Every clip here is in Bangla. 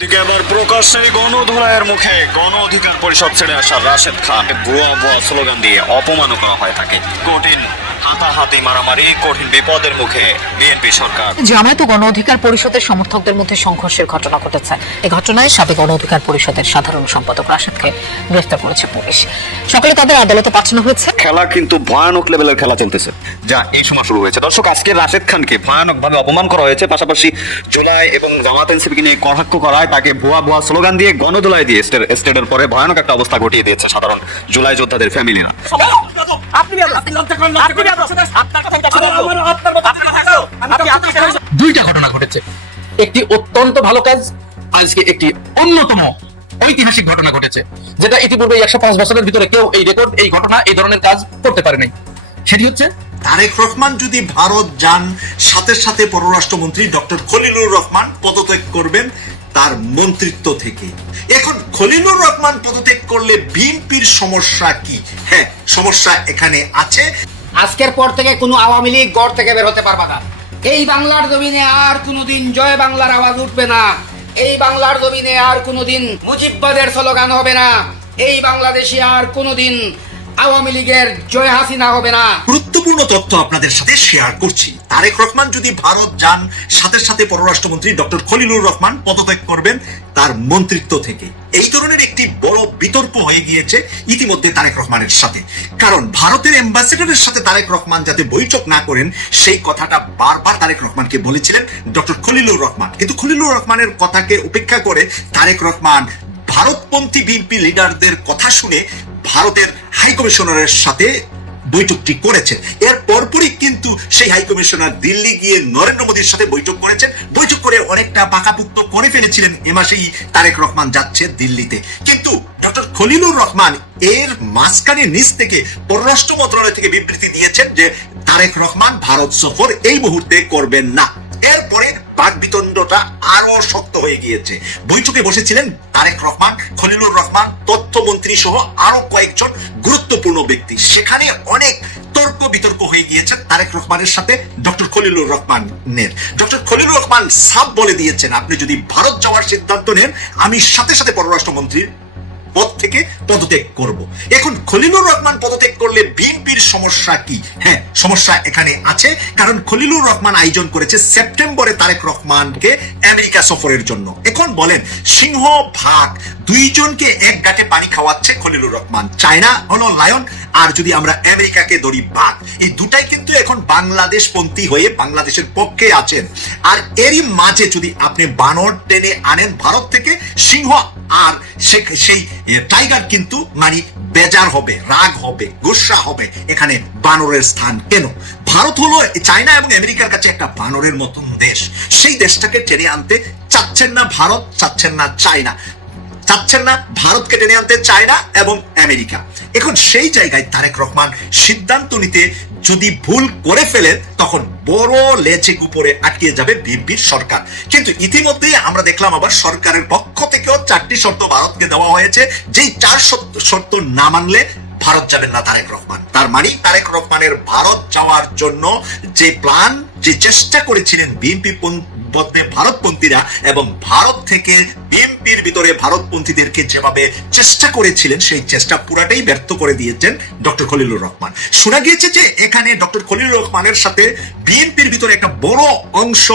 দিকে আবার প্রকাশ্যে গণধোলাইয়ের মুখে গণ অধিকার পরিষদ ছেড়ে আসা রাশেদ খান ভুয়া ভুয়া স্লোগান দিয়ে অপমান করা হয় তাকে। কঠিন হাতাহাতি মারামারি, কঠিন বিপদের মুখে বিএনপি সরকার। জামায়াত ও গণ অধিকার পরিষদের সমর্থকদের মধ্যে সংঘর্ষের ঘটনা ঘটেছে। এই ঘটনায় সাবেক গণ অধিকার পরিষদের সাধারণ সম্পাদক রাশেদকে গ্রেফতার করেছে পুলিশ। সকালে তাদের আদালতে পাঠানো হয়েছে। খেলা কিন্তু ভয়ানক লেভেলের খেলা চলতেছে, যা এই সময় শুরু হয়েছে। দর্শক, আজকে রাশেদ খানকে ভয়ানকভাবে অপমান করা হয়েছে, পাশাপাশি জুলাই এবং জামায়াত এনসিপিকে নিয়ে কটাক্ষ করায় তাকে ভুয়া ভুয়া স্লোগান দিয়ে গণধোলাই দিয়ে স্টেটের পরে ভয়ানক একটা অবস্থা ঘটিয়ে দিয়েছে সাধারণ জুলাই যোদ্ধাদের ফ্যামিলিরা। দুইটা ঘটনা ঘটেছে, একটি অত্যন্ত ভালো কাজ, আজকে একটি অন্যতম ঐতিহাসিক ঘটনা ঘটেছে, যেটা ইতিপূর্বে 105 বছরের ভিতরে কেউ এই রেকর্ড, এই ঘটনা, এই ধরনের কাজ করতে পারে নাই। সেটি হচ্ছে তারেক রহমান যদি ভারত যান, সাথে সাথে পররাষ্ট্রমন্ত্রী ডক্টর খলিলুর রহমান পদত্যাগ করবেন তার মন্ত্রিত্ব থেকে। এখন খলিলুর রহমান পদত্যাগ করলে বিএনপির সমস্যা কি? হ্যাঁ, সমস্যা এখানে আছে। আজকের পর থেকে কোনো আওয়ামী লীগ গড় থেকে বের হতে পারবে না। এই বাংলার জমিনে আর কোনোদিন জয় বাংলার আওয়াজ উঠবে না। এই বাংলার জমিনে আর কোনোদিন মুজিববাদের স্লোগান হবে না। এই বাংলাদেশে আর কোনোদিন আওয়ামী লীগের জয় হাসিনা হবে না। গুরুত্বপূর্ণ তথ্য আপনাদের সাথে শেয়ার করছি। তারেক রহমান যদি ভারত যান, সাথে সাথে পররাষ্ট্রমন্ত্রী ডক্টর খলিলুর রহমান পদত্যাগ করবেন তার মন্ত্রিত্ব থেকে। এই ধরনের একটি বড় বিতর্ক হয়ে গিয়েছে ইতিমধ্যে তারেক রহমানের সাথে। কারণ ভারতের অ্যাম্বাসেডরের সাথে তারেক রহমান যাতে বৈঠক না করেন, সেই কথাটা বারবার তারেক রহমানকে বলেছিলেন ডক্টর খলিলুর রহমান। কিন্তু খলিলুর রহমানের কথাকে উপেক্ষা করে তারেক রহমান ভারতপন্থী বিএনপি লিডারদের কথা শুনে ভারতের হাই কমিশনারের সাথে বৈঠকটি করেছেন। এর পরপরই কিন্তু সেই হাই কমিশনার দিল্লি গিয়ে নরেন্দ্র মোদীর সাথে বৈঠক করেছেন। বৈঠক করে অনেকটা পাকাপুক্ত করে ফেলেছিলেন এ মাসেই তারেক রহমান যাচ্ছে দিল্লিতে। কিন্তু ডক্টর খলিলুর রহমান এর মাঝখানে নিচ থেকে পররাষ্ট্র মন্ত্রণালয় থেকে বিবৃতি দিয়েছেন যে তারেক রহমান ভারত সফর এই মুহূর্তে করবেন না। এরপরে বাকবিতণ্ডটা আরো শক্ত হয়ে গিয়েছে। বৈঠকে বসেছিলেন তারেক রহমান, খলিলুর রহমান, তথ্যমন্ত্রী সহ আরো কয়েকজন গুরুত্বপূর্ণ ব্যক্তি। সেখানে অনেক তর্ক বিতর্ক হয়ে গিয়েছে তারেক রহমানের সাথে ডক্টর খলিলুর রহমানের। ডক্টর খলিলুর রহমান সাফ বলে দিয়েছেন, আপনি যদি ভারত যাওয়ার সিদ্ধান্ত নেন, আমি সাথে সাথে পররাষ্ট্রমন্ত্রীর পদ থেকে পদত্যাগ করব। এখন খলিলুর রহমান পদত্যাগ করলে বিএনপির সমস্যা কি? হ্যাঁ, সমস্যা এখানে আছে। কারণ খলিলুর রহমান আয়োজন করেছে সেপ্টেম্বরে তারেক রহমানকে আমেরিকা সফরের জন্য। এখন বলেন, সিংহ ভাগ দুইজনকে এক গাঁটে পানি খাওয়াচ্ছে খলিলুর রহমান। চায়না হলো লায়ন, আর যদি আমরা আমেরিকাকে ধরি বাঘ। এই দুটাই কিন্তু এখন বাংলাদেশ পন্থী হয়ে বাংলাদেশের পক্ষে আছেন। আর এরই মাঝে যদি আপনি বানর টেনে আনেন ভারত থেকে, সিংহ আর সেই টাইগার কিন্তু মানে বেজার হবে, রাগ হবে, গুসা হবে। এখানে বানরের স্থান কেন? ভারত হলো চায়না এবং আমেরিকার কাছে একটা বানরের মতন দেশ। সেই দেশটাকে টেনে আনতে চাচ্ছেন না ভারত, চাচ্ছেন না চায়না, চাচ্ছেন না ভারতকে টেনে আনতে চায়না এবং আমেরিকা। এখন সেই জায়গায় তারেক রহমান সিদ্ধান্ত নিতে যদি ভুল করে ফেলে, তখন বড় লেচে উপরে আটকে যাবে বিএনপির সরকার। কিন্তু ইতিমধ্যেই আমরা দেখলাম আবার সরকারের পক্ষ থেকেও 4টি শর্ত ভারতকে দেওয়া হয়েছে, যেই 4 শর্ত না মানলে ভারত যাবেন না তারেক রহমান। তার মানে তারেক রহমানের ভারত যাওয়ার জন্য যে প্ল্যান, যে চেষ্টা করেছিলেন বিএনপি মধ্যে ভারতপন্থীরা, এবং ভারত থেকে বিএনপির ভিতরে ভারতপন্থীদেরকে যেভাবে চেষ্টা করেছিলেন, সেই চেষ্টা পুরাটাই ব্যর্থ করে দিয়েছেন ডক্টর খলিলুর রহমান। শোনা গিয়েছে যে এখানে ডক্টর খলিলুর রহমানের সাথে বিএনপির ভিতরে একটা বড় অংশ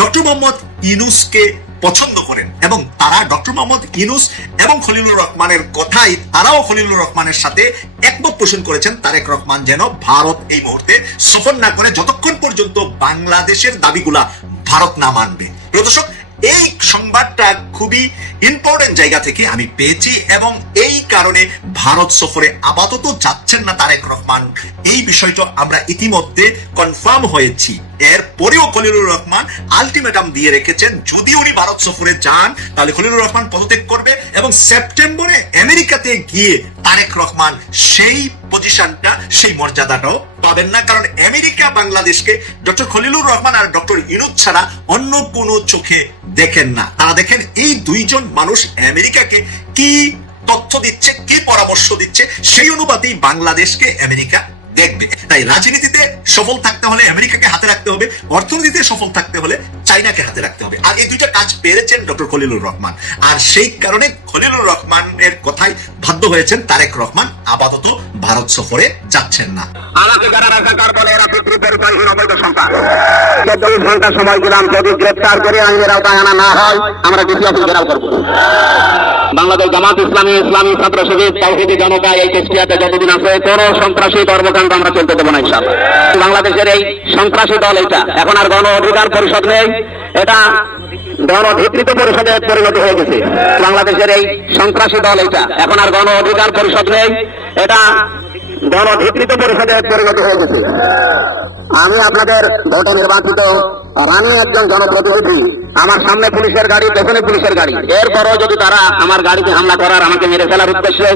ডক্টর মোহাম্মদ ইউনূসকে পছন্দ করেন, এবং তারা ডক্টর মোহাম্মদ ইউনূস এবং খলিলুর রহমানের কথাই তারাও খলিলুর রহমানের সাথে একমত পোষণ করেছেন তারেক রহমান যেন ভারত এই মুহূর্তে সফর না করে, যতক্ষণ পর্যন্ত বাংলাদেশের দাবিগুলা ভারত না মানবে। প্রিয় দর্শক, এই সংবাদটা খুবই ইম্পর্টেন্ট জায়গা থেকে আমি পেয়েছি, এবং এই কারণে ভারত সফরে আপাতত যাচ্ছেন না তারেক রহমান। এই বিষয়টা আমরা ইতিমধ্যে কনফার্ম হয়েছি। এর পরেও খলিলুর রহমান আলটিমেটাম দিয়ে রেখেছেন, যদি উনি ভারত সফরে যান তাহলে খলিলুর রহমান পদত্যাগ করবে, এবং সেপ্টেম্বরে আমেরিকাতে গিয়ে তারেক রহমান সেই পজিশনটা, সেই মর্যাদাটাও পাবেন না। কারণ আমেরিকা বাংলাদেশকে ডক্টর খলিলুর রহমান আর ডক্টর ইউনূস ছাড়া অন্য কোনো চোখে দেখেন না। তারা দেখেন এই দুইজন মানুষ আমেরিকাকে কি তথ্য দিচ্ছে, কি পরামর্শ দিচ্ছে, সেই অনুপাতেই বাংলাদেশকে আমেরিকা দেখবে। তাই রাজনীতিতে সফল থাকতে হলে আমেরিকাকে হাতে রাখতে হবে, অর্থনীতিতে সফল থাকতে হলে চাইনাকে হাতে রাখতে হবে। আর এই দুইটা কাজ পেরেছেন ডক্টর খলিলুর রহমান। আর সেই কারণে খলিলুর রহমানের কথাই বাধ্য হয়েছেন তারেক রহমান আপাতত ভারত সফরে যাচ্ছেন না। আমাকে যারা রাজাকার বলে এরা পিতৃত্বের উপায়হীন অবৈধ সন্তান। 24 ঘন্টা সময় দিলাম, যদি গ্রেপ্তার করে আইনের আওতায় আনা না হয় আমরা ডিসি অফিস ঘেরাও করব। বাংলাদেশ জামাত ইসলামী, ইসলামী ছাত্র শিবির, তাওহীদি জনতা এই কুষ্টিয়াতে যতদিন আছে কোন সন্ত্রাসী কর্মকাণ্ড আমরা চলতে দেব না ইনশাআল্লাহ। বাংলাদেশের এই সন্ত্রাসী দল এটা এখন আর গণ অধিকার পরিষদ নেই, এটা গণধিকৃত পরিষদে পরিণত হয়ে গেছে। বাংলাদেশের এই সন্ত্রাসী দল এটা এখন আর গণ অধিকার পরিষদ নেই, এটা গণধিকৃত পরিষদে পরিণত হয়ে গেছে। আমি আপনাদের ভোটে নির্বাচিত রানী একজন জনপ্রতিনিধি, আমার সামনে পুলিশের গাড়ি, পেছনে পুলিশের গাড়ি, এরপরও যদি তারা আমার গাড়িতে হামলা করার, আমাকে মেরে ফেলার উদ্দেশ্যে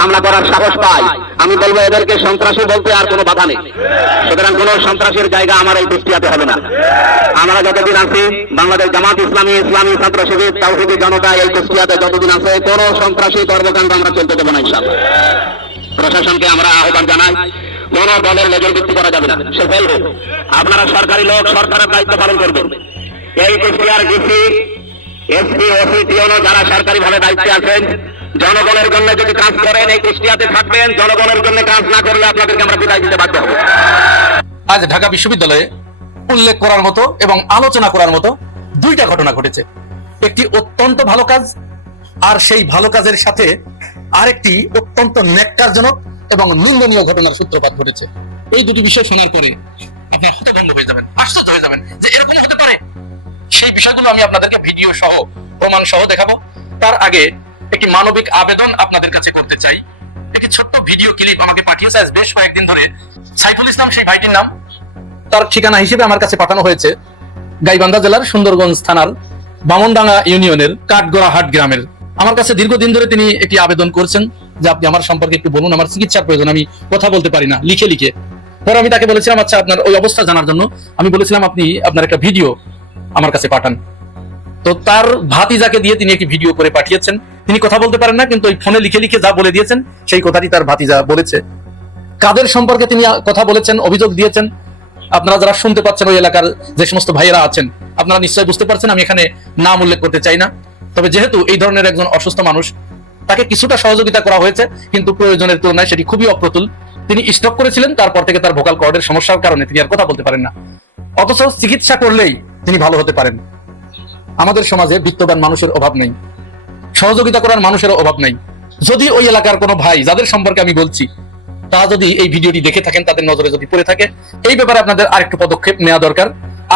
হামলা করার সাহস পায়, আমি বলবো এদেরকে সন্ত্রাসী বলতে আর কোনো বাধা নেই। সুতরাং কোন সন্ত্রাসীর জায়গা আমার এই কুষ্টিয়াতে হবে না। আমরা যতদিন আছি, বাংলাদেশ জামাত ইসলামী, ইসলামী ছাত্র শিবির, তাওহীদি জনতা এই কুষ্টিয়াতে যতদিন আছে কোন সন্ত্রাসী কর্মকাণ্ড আমরা চলতে দেব না ইনশাআল্লাহ। প্রশাসনকে আমরা আহ্বান জানাই, কোন দলের নজর ভিত্তি করা যাবে না, সে ফেল হোক। আপনারা সরকারি লোক, সরকারের দায়িত্ব পালন করবেন। এই কুষ্টিয়ার ডিসি, এসপি, ওসি, টিওনো যারা সরকারি ভাবে দায়িত্বে আছেন, জনগণের জন্য যদি কাজ করেন এই কুষ্টিয়াতে থাকবেন, জনগণের জন্য কাজ না করলে আপনাদেরকে আমরা বিদায় দিতে বাধ্য হব। আজ ঢাকা বিশ্ববিদ্যালয়ে উল্লেখ করার মতো এবং আলোচনা করার মতো দুইটা ঘটনা ঘটেছে। একটি অত্যন্ত ভালো কাজ, আর সেই ভালো কাজের সাথে আরেকটি অত্যন্ত ন্যাক্কারজনক এবং নিন্দনীয় ঘটনার সূত্রপাত ঘটেছে। এই দুটি বিষয় শোনার পরে আপনি হতভম্ব হয়ে যাবেন, আশ্চর্য হয়ে যাবেন যে এরকম হতে পারে। সেই বিষয়গুলো আমি আপনাদেরকে ভিডিও সহ, প্রমাণ সহ দেখাবো। তার আগে একটি মানবিক আবেদন আপনাদের কাছে করতে চাই। একটি ছোট্ট ভিডিও ক্লিপ আমাকে পাঠিয়েছে আজ বেশ কয়েকদিন ধরে সাইফুল ইসলাম, সেই ভাইটির নাম। তার ঠিকানা হিসেবে আমার কাছে পাঠানো হয়েছে গাইবান্ধা জেলার সুন্দরগঞ্জ থানার বামনডাঙ্গা ইউনিয়নের কাঠগড়াহাট গ্রামের। আমার কাছে দীর্ঘদিন ধরে তিনি একটি আবেদন করছেন যে আপনি আমার সম্পর্কে একটু বলুন, আমার চিকিৎসার প্রয়োজন, আমি কথা বলতে পারি না লিখে লিখে। পরে আমি তাকে বলেছিলাম আচ্ছা, আপনার ওই অবস্থা জানার জন্য আমি বলেছিলাম আপনি আপনার একটা ভিডিও আমার কাছে পাঠান। তো তার ভাতিজাকে দিয়ে তিনি একটি ভিডিও করে পাঠিয়েছেন। তিনি কথা বলতে পারেন না, কিন্তু ওই ফোনে লিখে লিখে যা বলে দিয়েছেন সেই কথাটি তার ভাতিজা বলেছে। কাদের সম্পর্কে তিনি কথা বলেছেন, অভিযোগ দিয়েছেন, আপনারা যারা শুনতে পাচ্ছেন ওই এলাকার যে সমস্ত ভাইয়েরা আছেন, আপনারা নিশ্চয়ই বুঝতে পারছেন। আমি এখানে নাম উল্লেখ করতে চাই না। তবে যেহেতু এই ধরনের একজন অসুস্থ মানুষ, তাকে কিছুটা সহযোগিতা করা হয়েছে, কিন্তু প্রয়োজনের তুলনায় সেটি খুবই অপ্রতুল। তিনি স্ট্রোক করেছিলেন, তারপর থেকে তার ভোকাল কর্ডের সমস্যার কারণে তিনি আর কথা বলতে পারেন না। অথচ চিকিৎসা করলেই তিনি ভালো হতে পারেন। আমাদের সমাজে বিত্তবান মানুষের অভাব নেই, সহযোগিতা করার মানুষের অভাব নেই। যদি ওই এলাকার কোনো ভাই, যাদের সম্পর্কে আমি বলছি, তারা যদি এই ভিডিওটি দেখে থাকেন, তাদের নজরে যদি পড়ে থাকে, এই ব্যাপারে আপনাদের আরেকটু পদক্ষেপ নেওয়া দরকার।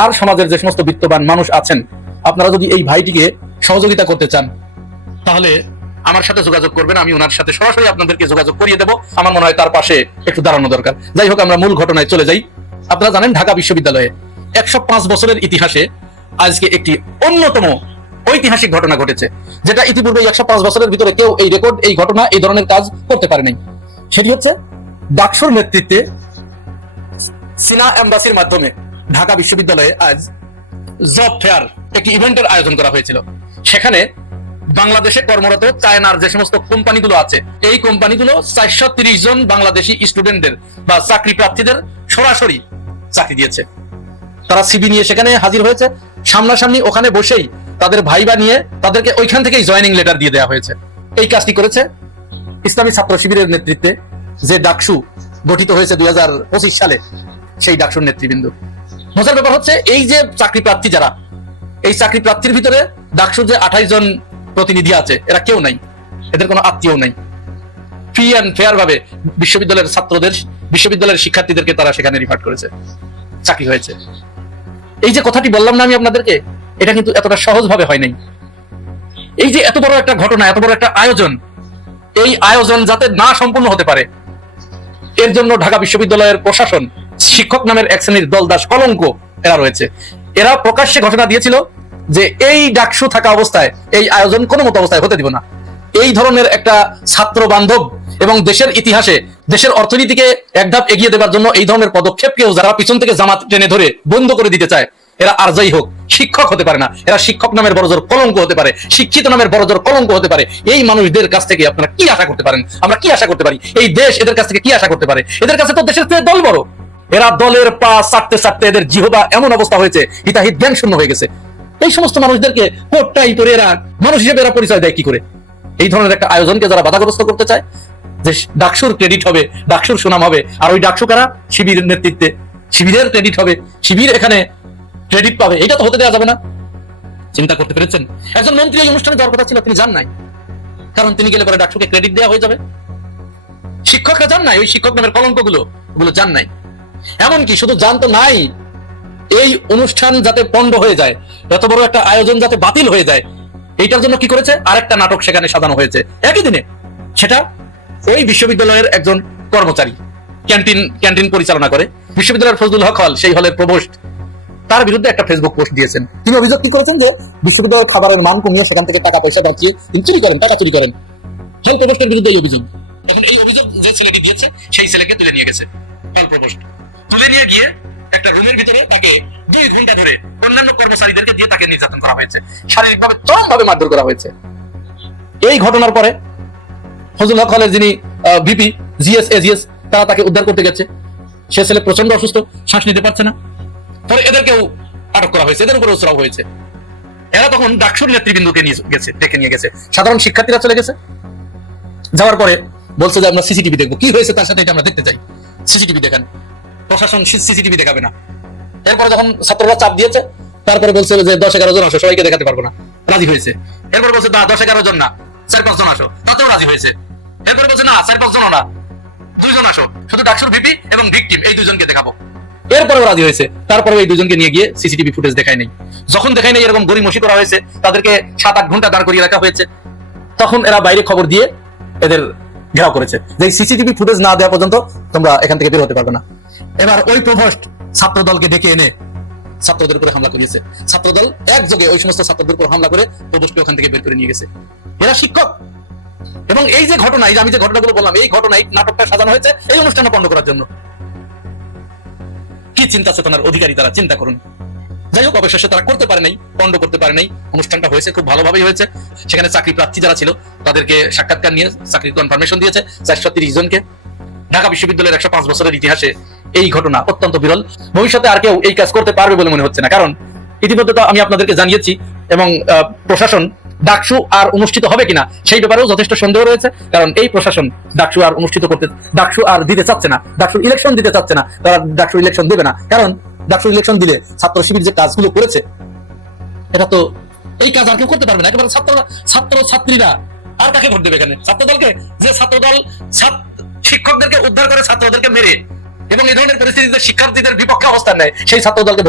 আর সমাজের যে সমস্ত বিত্তবান মানুষ আছেন, আপনারা যদি এই ভাইটিকে সহযোগিতা করতে চান, তাহলে আমার সাথে যোগাযোগ করবেন। আমি ওনার সাথে সরাসরি আপনাদেরকে যোগাযোগ করিয়ে দেবো। আমার মনে হয় তার পাশে একটু দাঁড়ানো দরকার। যাই হোক, আমরা মূল ঘটনায় চলে যাই। আপনারা জানেন ঢাকা বিশ্ববিদ্যালয়ে 105 বছরের ইতিহাসে আজকে একটি অন্যতম ঐতিহাসিক ঘটনা ঘটেছে, যেটা ইতিপূর্বে 105 বছরের ভিতরে কেউ এই রেকর্ড, এই ঘটনা, এই ধরনের কাজ করতে পারে নাই। সেটি হচ্ছে ডাকসুর নেতৃত্বে সিনা এমবাসির মাধ্যমে ঢাকা বিশ্ববিদ্যালয়ে আজ জব ফেয়ার, একটি ইভেন্টের আয়োজন করা হয়েছিল। সেখানে বাংলাদেশে কর্মরত চায়নার যে সমস্ত কোম্পানিগুলো আছে, এই কোম্পানিগুলো 430 জন বাংলাদেশি স্টুডেন্টদের বা চাকরি প্রার্থীদের সরাসরি চাকরি দিয়েছে। তারা সিবি নিয়ে সেখানে হাজির হয়েছে, সামনাসামনি ওখানে বসেই তাদের ভাইবা নিয়ে তাদেরকে ওইখান থেকেই জয়েনিং লেটার দিয়ে দেওয়া হয়েছে। এই কাজটি করেছে ইসলামী ছাত্র শিবিরের নেতৃত্বে যে ডাকসু গঠিত হয়েছে 2025 সালে, সেই ডাকসুর নেতৃবৃন্দ। মজার ব্যাপার হচ্ছে, এই যে চাকরি প্রার্থী যারা, এই চাকরি প্রার্থীর ভিতরে ডাকসুর যে 28 জন প্রতিনিধি আছে, এরা কেউ নাই, এদের কোনো আত্মীয় নাই। ফ্রি অ্যান্ড ফেয়ার ভাবে বিশ্ববিদ্যালয়ের ছাত্রদের, বিশ্ববিদ্যালয়ের শিক্ষার্থীদেরকে তারা সেখানে রিফার করেছে, চাকরি হয়েছে। এই যে কথাটি বললাম না আমি আপনাদেরকে, এটা কিন্তু এতটা সহজ ভাবে হয় নাই। এই যে এত বড় একটা ঘটনা, এত বড় একটা আয়োজন, এই আয়োজন যাতে না সম্পূর্ণ হতে পারে, এর জন্য ঢাকা বিশ্ববিদ্যালয়ের প্রশাসন, শিক্ষক নামের এক শ্রেণীর দলদাস কলঙ্ক এরা রয়েছে। এরা প্রকাশ্যে ঘোষণা দিয়েছিল যে এই ডাকসু থাকা অবস্থায় এই আয়োজন কোনো মতো অবস্থায় হতে দিব না। এই ধরনের একটা ছাত্র বান্ধব এবং দেশের ইতিহাসে দেশের অর্থনীতিকে এক ধাপ এগিয়ে দেওয়ার জন্য এই ধরনের পদক্ষেপকেও যারা পিছন থেকে জামাত টেনে ধরে বন্ধ করে দিতে চায়, এরা আর যাই হোক, শিক্ষক হতে পারে না, এরা শিক্ষক নামের বড়জোর কলঙ্ক হতে পারে, শিক্ষিত নামের বড়জোর কলঙ্ক হতে পারে। এই মানুষদের কাছ থেকে আপনারা কি আশা করতে পারেন? আমরা কি আশা করতে পারি? এই দেশ এদের কাছ থেকে কি আশা করতে পারে? এদের কাছে তো দেশের চেয়ে দল বড়। এরা দলের পা চাটতে চাটতে এদের জিহবা এমন অবস্থা হয়েছে, হিতাহিত জ্ঞান শূন্য হয়ে গেছে। এই সমস্ত মানুষদেরকে কোটটাই পরে এরা মানুষ হিসেবে এরা পরিচয় দেয় কি করে? এই ধরনের একটা আয়োজনকে যারা বাধাগ্রস্ত করতে চায়, যে ডাকসুর ক্রেডিট হবে, ডাকসুর সুনাম হবে, আর ওই ডাকসু কারা? শিবিরের নেতৃত্বে, শিবিরের ক্রেডিট হবে, শিবির এখানে ক্রেডিট পাবে, এটা তো হতে দেওয়া যাবে না। চিন্তা করতে পেরেছেন? একজন মন্ত্রী এই অনুষ্ঠানে যাওয়ার কথা ছিল, তিনি যান নাই, কারণ তিনি গেলে পরে ডাকসুকে ক্রেডিট দেওয়া হয়ে যাবে। শিক্ষকরা যান নাই, ওই শিক্ষক নামের কলঙ্ক গুলো যান নাই। এমনকি শুধু যান তো নাই, এই অনুষ্ঠান যাতে পণ্ড হয়ে যায়, এত বড় একটা আয়োজন যাতে বাতিল হয়ে যায়, এইটার জন্য কি করেছে? আরেকটা নাটক সেখানে সাজানো হয়েছে একই দিনে। সেটা ওই বিশ্ববিদ্যালয়ের একজন কর্মচারী, ক্যান্টিন পরিচালনা করে, বিশ্ববিদ্যালয়ের ফজলুল হক হল, সেই হলের প্রভোস্ট, তার বিরুদ্ধে একটা ফেসবুক পোস্ট দিয়েছেন। তিনি অভিযোগ কি করেছেন? যে বিশ্ববিদ্যালয়ের খাবারের মান কমিয়ে সেখান থেকে টাকা পয়সা বাঁচিয়ে তিনি চুরি করেন, টাকা চুরি করেন। হল প্রভোস্টের বিরুদ্ধে এই অভিযোগ। এখন এই অভিযোগ যে ছেলেটি দিয়েছে, সেই ছেলেকে তুলে নিয়ে গেছে হল প্রভোস্ট। তুলে নিয়ে গিয়ে একটা রুমের ভিতরে তাকে 2 ঘন্টা ধরে অন্যান্য কর্মচারীদেরকে দিয়ে তাকে নির্যাতন করা হয়েছে, শারীরিকভাবে চরমভাবে মারধর করা হয়েছে। এই ঘটনার পরে ফজলুল হক হলের যিনি ভিপি, জিএস, এজিএস, তারা তাকে উদ্ধার করতে গেছে। সে ছেলে প্রচন্ড অসুস্থ, শ্বাস নিতে পারছে না। পরে এদেরকেও আটক করা হয়েছে, এদের উপরে উচড়াও হয়েছে। এরা তখন ডাকসুর নেতৃবৃন্দকে ডেকে নিয়ে গেছে, সাধারণ শিক্ষার্থীরা চলে গেছে। যাওয়ার পরে বলছে যে আমরা সিসিটিভি দেখবো, কি হয়েছে তার সাথে এটা আমরা দেখতে চাই, সিসিটিভি দেখান। প্রশাসন সিসিটিভি দেখাবে না। এরপরে যখন ছাত্ররা চাপ দিয়েছে, তারপরে বলছে যে 10-11 জন আসো, সবাইকে দেখাতে পারবো না, রাজি হয়েছে। এরপরে বলছে না 10-11 জন না, 4-5 জন আসো, তাতেও রাজি হয়েছে। এরপরে বলছে না 4-5 জন না, 2 জন আসো, শুধু ডাকসুর ভিপি এবং ভিকটিম এই 2 জনকে দেখাবো। এরপরেও রাজি হয়েছে। তারপরে এই 2 জনকে নিয়ে গিয়ে সিসিটিভি ফুটেজ দেখায় নাই। যখন দেখায় নাই, এরকম গড়িমসি করা হয়েছে, তাদেরকে 7-8 ঘন্টা দাঁড় করিয়ে রাখা হয়েছে। তখন এরা বাইরে খবর দিয়ে এদের ঘেরাও করেছে যে সিসিটিভি ফুটেজ না দেওয়া পর্যন্ত তোমরা এখান থেকে বের হতে পারবে না। এবার ওই প্রভোস্ট ছাত্র দলকে ডেকে এনে ছাত্রদের উপরে হামলা করিয়েছে। ছাত্রদল একযোগে ওই সমস্ত ছাত্রদের উপর হামলা করে প্রভোস্টকে ওখান থেকে বের করে নিয়ে গেছে। এরা শিক্ষক। এবং এই যে ঘটনা, এই যে আমি যে ঘটনাগুলো বললাম, এই ঘটনা, এই নাটকটা সাজানো হয়েছে এই অনুষ্ঠানটা পণ্ড করার জন্য। কি চিন্তা চেতনার অধিকারী তারা, চিন্তা করুন। যাই হোক, অবশেষে তারা করতে পারে নাই, পণ্ড করতে পারে নাই। অনুষ্ঠানটা হয়েছে, খুব ভালোভাবেই হয়েছে। সেখানে চাকরি প্রার্থী যারা ছিল তাদেরকে সাক্ষাৎকার নিয়ে চাকরির কনফার্মেশন দিয়েছে 430 জনকে। ঢাকা বিশ্ববিদ্যালয়ের 105 বছরের ইতিহাসে এই ঘটনা অত্যন্ত বিরল। ভবিষ্যতে আর কেউ এই কাজ করতে পারবে বলে মনে হচ্ছে না, কারণ ইতিমধ্যে তো আমি আপনাদেরকে জানিয়েছি, এবং প্রশাসন ডাকসু আর অনুষ্ঠিত হবে কিনা সেই ব্যাপারেও যথেষ্ট সন্দেহ রয়েছে। কারণ এই প্রশাসন ডাকসু আর অনুষ্ঠিত করতে, ডাকসু আর দিতে চাচ্ছে না, ডাকসুর ইলেকশন দিতে চাচ্ছে না। তারা ডাকসুর ইলেকশন দেবে না, কারণ ডাকসুর ইলেকশন দিলে ছাত্র শিবির যে কাজগুলো করেছে, এটা তো এই কাজ আর কেউ করতে পারবে না। একেবারে ছাত্রীরা আর কাকে ভোট দেবে এখানে? ছাত্রদলকে? যে ছাত্রদল শিক্ষকদেরকে উদ্ধার করে ছাত্রদেরকে মেরে এবং এই ধরনের পরিস্থিতিতে শিক্ষার্থীদের বিপক্ষে অবস্থান নেয়, সেই ছাত্রদলকে ভোট